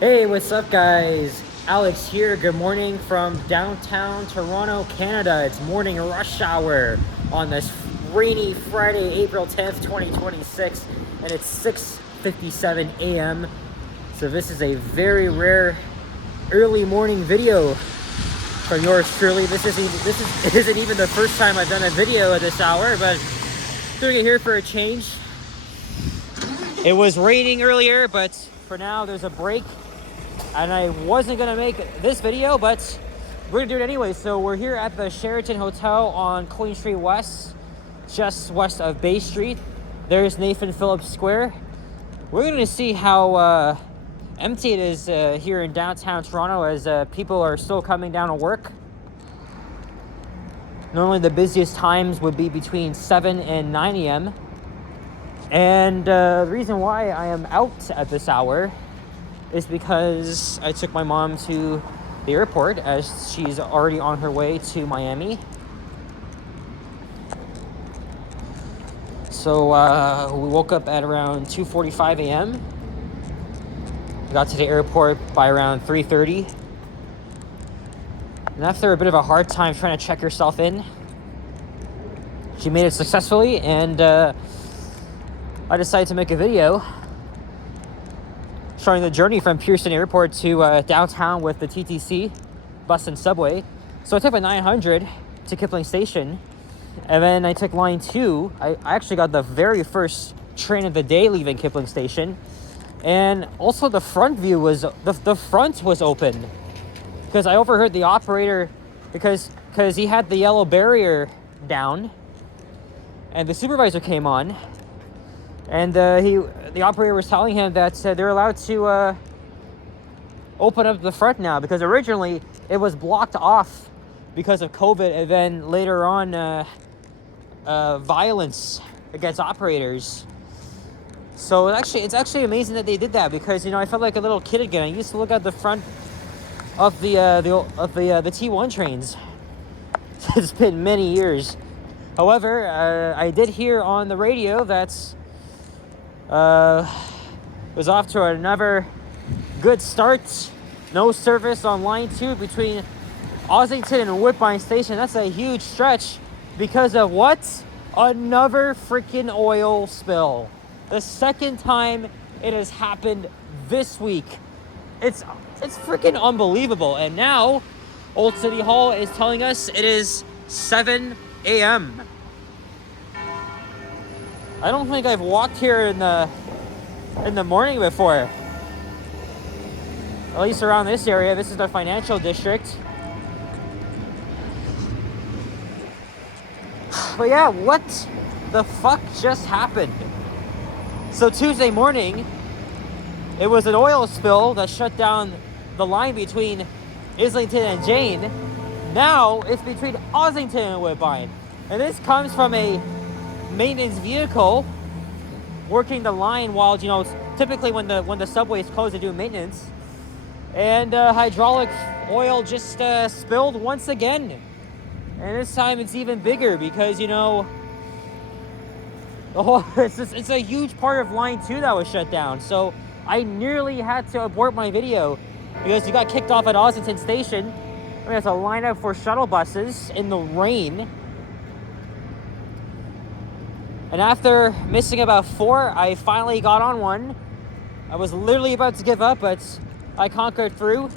Hey, what's up, guys? Alex here. Good morning from downtown Toronto, Canada. It's morning rush hour on this rainy Friday, April 10th, 2026, and it's 6:57 a.m. So this is a very rare early morning video from yours truly. This isn't even the first time I've done a video at this hour, but doing it here for a change. It was raining earlier, but for now there's a break. And I wasn't gonna make this video, but we're gonna do it anyway. So we're here at the Sheraton Hotel on Queen Street West, just west of Bay Street. There's Nathan Phillips Square. We're gonna see how empty it is here in downtown Toronto as people are still coming down to work. Normally the busiest times would be between 7 and 9 a.m. And the reason why I am out at this hour is because I took my mom to the airport as she's already on her way to Miami. So we woke up at around 2:45 a.m. Got to the airport by around 3:30. And after a bit of a hard time trying to check herself in, she made it successfully, and I decided to make a video showing the journey from Pearson Airport to downtown with the TTC bus and subway. So I took a 900 to Kipling Station, and then I took line 2. I actually got the very first train of the day leaving Kipling Station, and also the front view was the front was open because I overheard the operator because he had the yellow barrier down, and the supervisor came on. And the operator was telling him that they're allowed to open up the front now, because originally it was blocked off because of COVID, and then later on violence against operators. So it's actually amazing that they did that, because I felt like a little kid again. I used to look at the front of the T1 trains. It's been many years. However, I did hear on the radio that was off to another good start. No service on line 2 between Ossington and Woodbine Station. That's a huge stretch because of what? Another freaking oil spill. The second time it has happened this week. It's freaking unbelievable. And now Old City Hall is telling us it is 7 a.m. I don't think I've walked here in the morning before. At least around this area. This is the financial district. But yeah, what the fuck just happened? So Tuesday morning, it was an oil spill that shut down the line between Islington and Jane. Now it's between Ossington and Woodbine. And this comes from a maintenance vehicle working the line while typically when the subway is closed to do maintenance, and hydraulic oil just spilled once again, and this time it's even bigger because it's a huge part of line 2 that was shut down. So I nearly had to abort my video because you got kicked off at Ossington Station. We had to line up for shuttle buses in the rain. And after missing about 4, I finally got on one. I was literally about to give up, but I conquered through.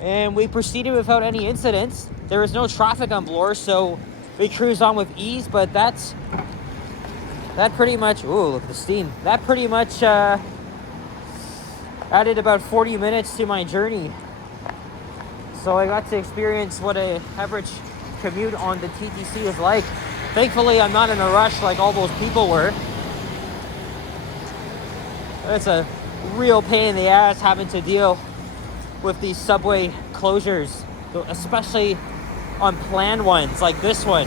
And we proceeded without any incidents. There was no traffic on Bloor, so we cruised on with ease. But that pretty much, ooh, look at the steam. That pretty much added about 40 minutes to my journey. So I got to experience what an average commute on the TTC is like. Thankfully, I'm not in a rush like all those people were. It's a real pain in the ass having to deal with these subway closures, especially on planned ones like this one.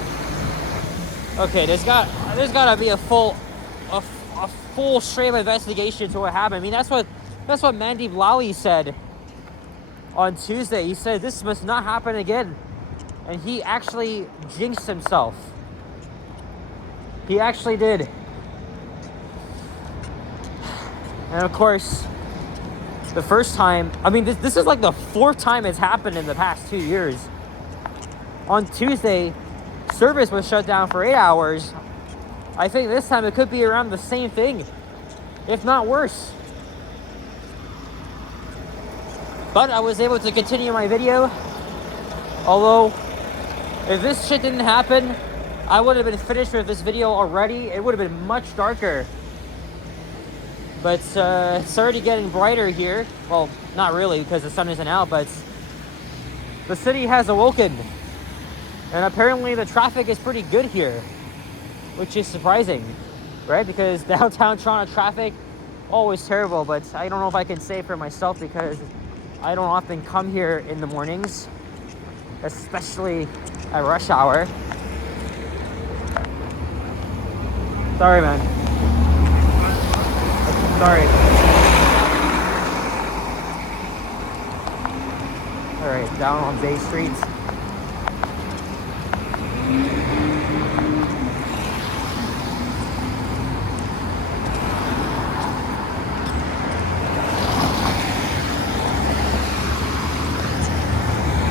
Okay, there's got to be a full straight investigation to what happened. I mean, that's what Mandeep Lally said on Tuesday. He said this must not happen again, and he actually jinxed himself. He actually did. And of course, The first time, I mean, this is like the 4th time it's happened in the past 2 years. On Tuesday, service was shut down for 8 hours. I think this time it could be around the same thing, if not worse. But I was able to continue my video. Although, if this shit didn't happen, I would have been finished with this video already. It would have been much darker. But it's already getting brighter here. Well, not really, because the sun isn't out, but the city has awoken. And apparently the traffic is pretty good here, which is surprising, right? Because downtown Toronto traffic, always terrible, but I don't know if I can say for myself because I don't often come here in the mornings, especially at rush hour. Sorry, man. Sorry. All right, down on Bay Street.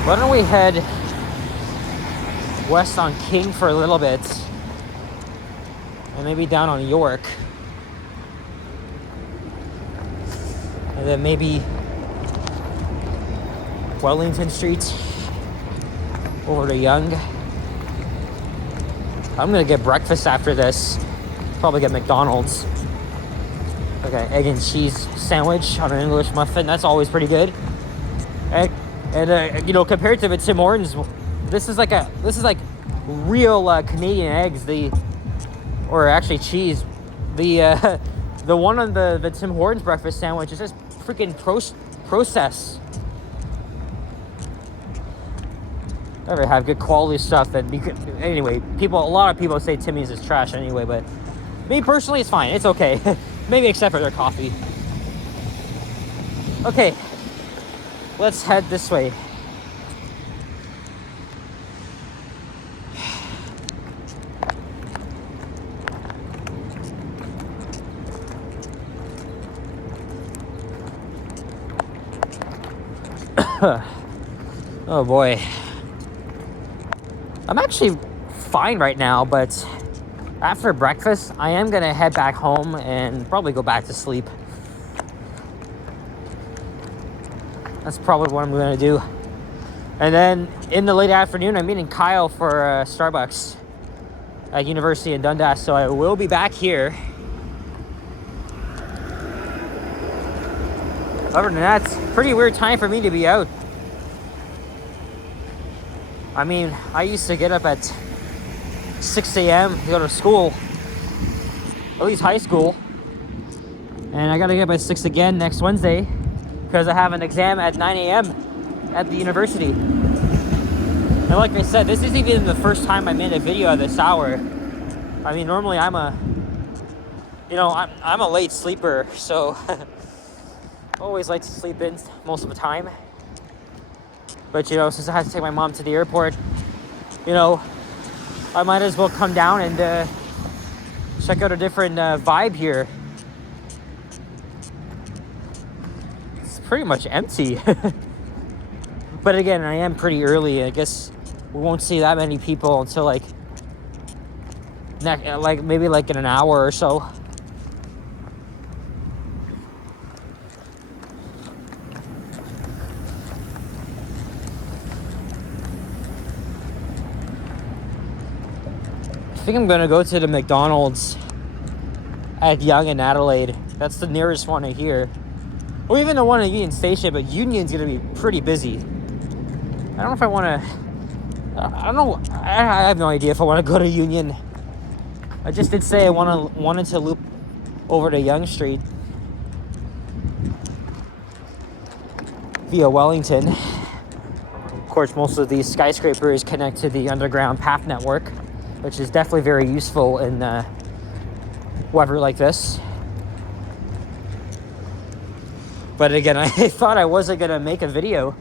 Why don't we head west on King for a little bit, and maybe down on York, and then maybe Wellington Street over to Yonge. I'm gonna get breakfast after this. Probably get McDonald's. Okay, egg and cheese sandwich on an English muffin. That's always pretty good. And you know, compared to the Tim Hortons, this is like real Canadian eggs. Or actually cheese. The one on the Tim Hortons breakfast sandwich is just freaking processed. Never have good quality stuff. And anyway, a lot of people say Timmy's is trash anyway, but me personally, it's fine. It's okay. Maybe except for their coffee. Okay, let's head this way. Oh boy. I'm actually fine right now, but after breakfast, I am gonna head back home and probably go back to sleep. That's probably what I'm gonna do. And then in the late afternoon, I'm meeting Kyle for Starbucks at University in Dundas, so I will be back here. Other than that, it's a pretty weird time for me to be out. I mean, I used to get up at 6 a.m. to go to school, at least high school. And I gotta get up at 6 again next Wednesday because I have an exam at 9 a.m. at the university. And like I said, this isn't even the first time I made a video at this hour. I mean, normally I'm a late sleeper, so always like to sleep in most of the time. But, you know, since I had to take my mom to the airport, you know, I might as well come down and check out a different vibe here. It's pretty much empty. But again, I am pretty early. I guess we won't see that many people until maybe in an hour or so. I think I'm gonna go to the McDonald's at Yonge and Adelaide. That's the nearest one here. Or even the one at Union Station, but Union's gonna be pretty busy. I don't know if I wanna... I don't know. I have no idea if I wanna go to Union. I just did say I wanted to loop over to Yonge Street via Wellington. Of course, most of these skyscrapers connect to the underground path network, which is definitely very useful in weather like this. But again, I thought I wasn't gonna make a video.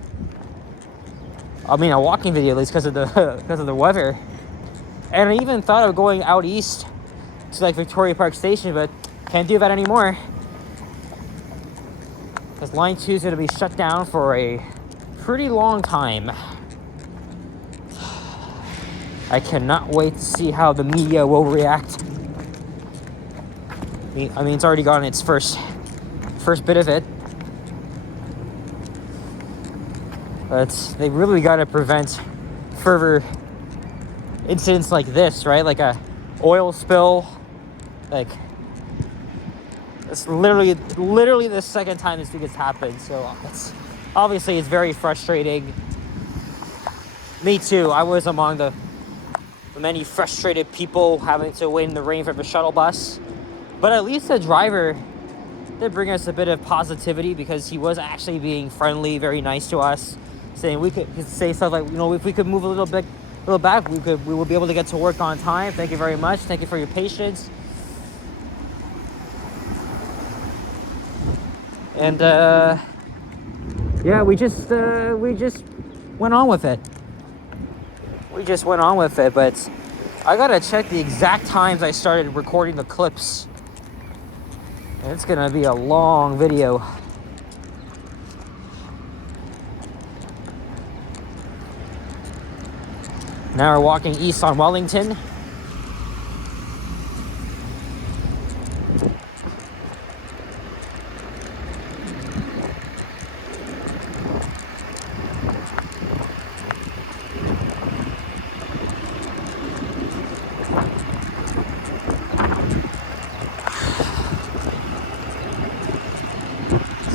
I mean, a walking video, at least because of the weather. And I even thought of going out east to Victoria Park Station, but can't do that anymore. because line 2 is going to be shut down for a pretty long time. I cannot wait to see how the media will react. I mean, it's already gotten its first bit of it. But they really got to prevent further incidents like this, right? Like a oil spill. Like, it's literally the second time this thing has happened. So it's very frustrating. Me too. I was among the many frustrated people having to wait in the rain for the shuttle bus. But at least the driver did bring us a bit of positivity, because he was actually being friendly, very nice to us, saying we could say stuff like, if we could move a little back, we will be able to get to work on time. Thank you very much. Thank you for your patience. And we just went on with it. But I gotta check the exact times I started recording the clips. And it's gonna be a long video. Now we're walking east on Wellington.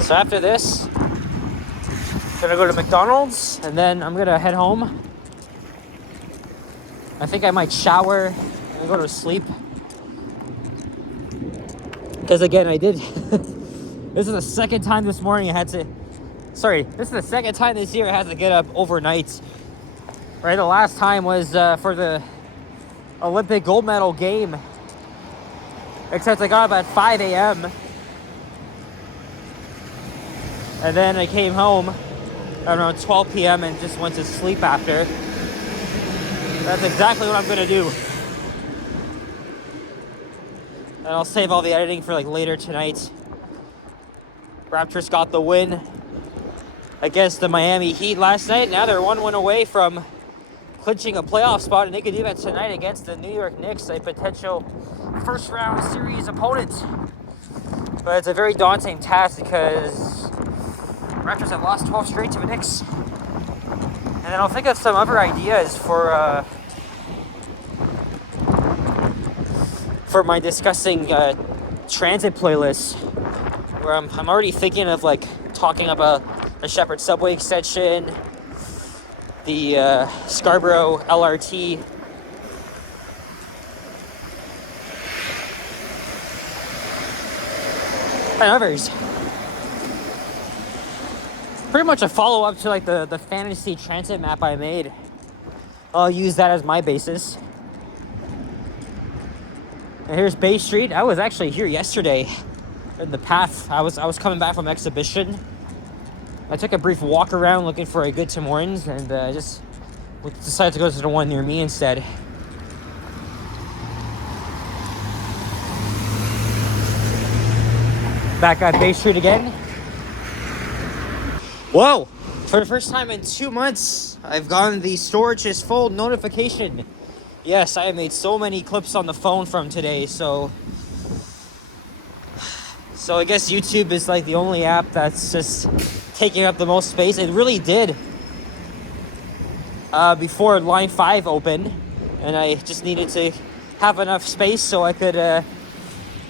So after this, I'm gonna go to McDonald's, and then I'm gonna head home. I think I might shower and go to sleep. Because again, this is the second time this morning this is the second time this year I had to get up overnight. Right, the last time was for the Olympic gold medal game. Except I got up at 5 a.m. And then I came home around 12 p.m. and just went to sleep after. That's exactly what I'm gonna do. And I'll save all the editing for later tonight. Raptors got the win against the Miami Heat last night. Now they're 1 win away from clinching a playoff spot, and they could do that tonight against the New York Knicks, a potential first round series opponent. But it's a very daunting task because Raptors have lost 12 straight to the Knicks. And then I'll think of some other ideas for my discussing transit playlist, where I'm already thinking of talking about the Shepherd subway extension, the Scarborough LRT, and others. Pretty much a follow-up to the fantasy transit map I made. I'll use that as my basis. And here's Bay Street. I was actually here yesterday in the path. I was coming back from exhibition. I took a brief walk around looking for a good Tim Hortons, and I just decided to go to the one near me instead. Back at Bay Street again. Whoa! For the first time in 2 months, I've gotten the storage is full notification. Yes, I have made so many clips on the phone from today, so I guess YouTube is the only app that's just taking up the most space. It really did before line 5 opened, and I just needed to have enough space so I could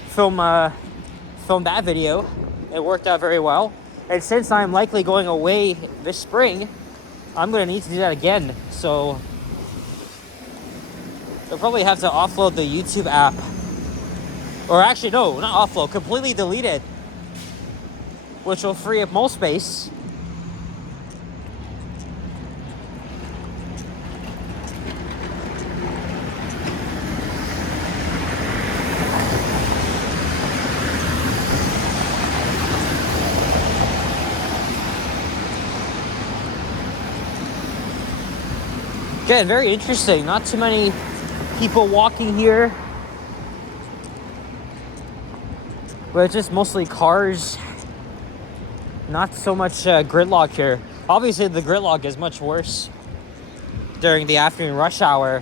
film that video. It worked out very well. And since I'm likely going away this spring, I'm going to need to do that again. So I'll probably have to offload the YouTube app. Or actually, no, not offload, completely delete it. Which will free up more space. Again, very interesting. Not too many people walking here, but it's just mostly cars. not so much gridlock here. Obviously, the gridlock is much worse during the afternoon rush hour.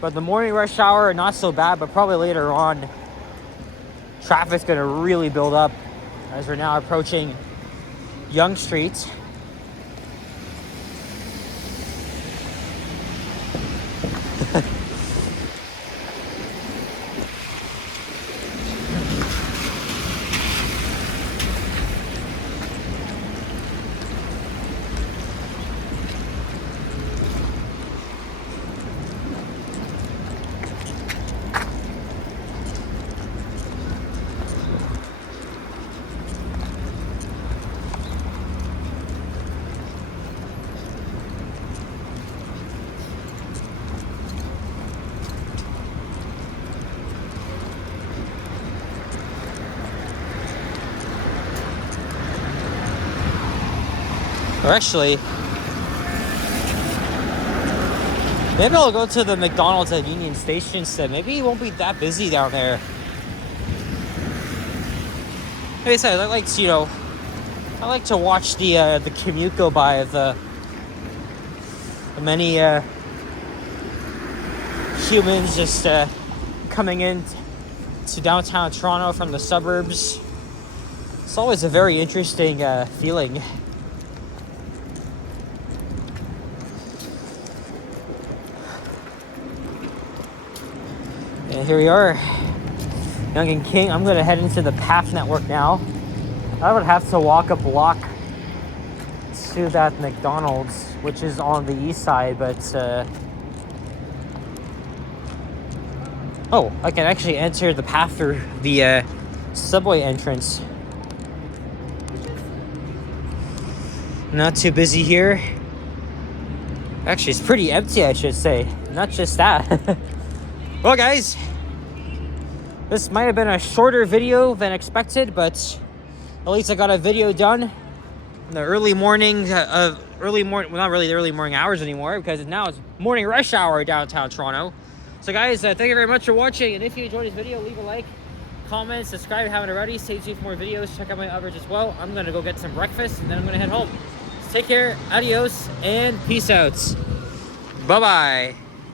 But the morning rush hour, not so bad, but probably later on, traffic's gonna really build up as we're now approaching Yonge Street. Or actually, maybe I'll go to the McDonald's at Union Station instead. Maybe it won't be that busy down there. Like I said, I like to, I like to watch the commute go by of the many humans just coming in to downtown Toronto from the suburbs. It's always a very interesting feeling. And here we are, Yonge and King. I'm going to head into the PATH network now. I would have to walk a block to that McDonald's, which is on the east side, but oh, I can actually enter the PATH through the subway entrance. Not too busy here. Actually, it's pretty empty, I should say. Not just that. Well, guys, this might have been a shorter video than expected, but at least I got a video done in the early morning, well, not really the early morning hours anymore, because now it's morning rush hour downtown Toronto. So, guys, thank you very much for watching, and if you enjoyed this video, leave a like, comment, subscribe if you haven't already. Stay tuned for more videos. Check out my others as well. I'm going to go get some breakfast, and then I'm going to head home. So take care, adios, and peace out. Bye-bye.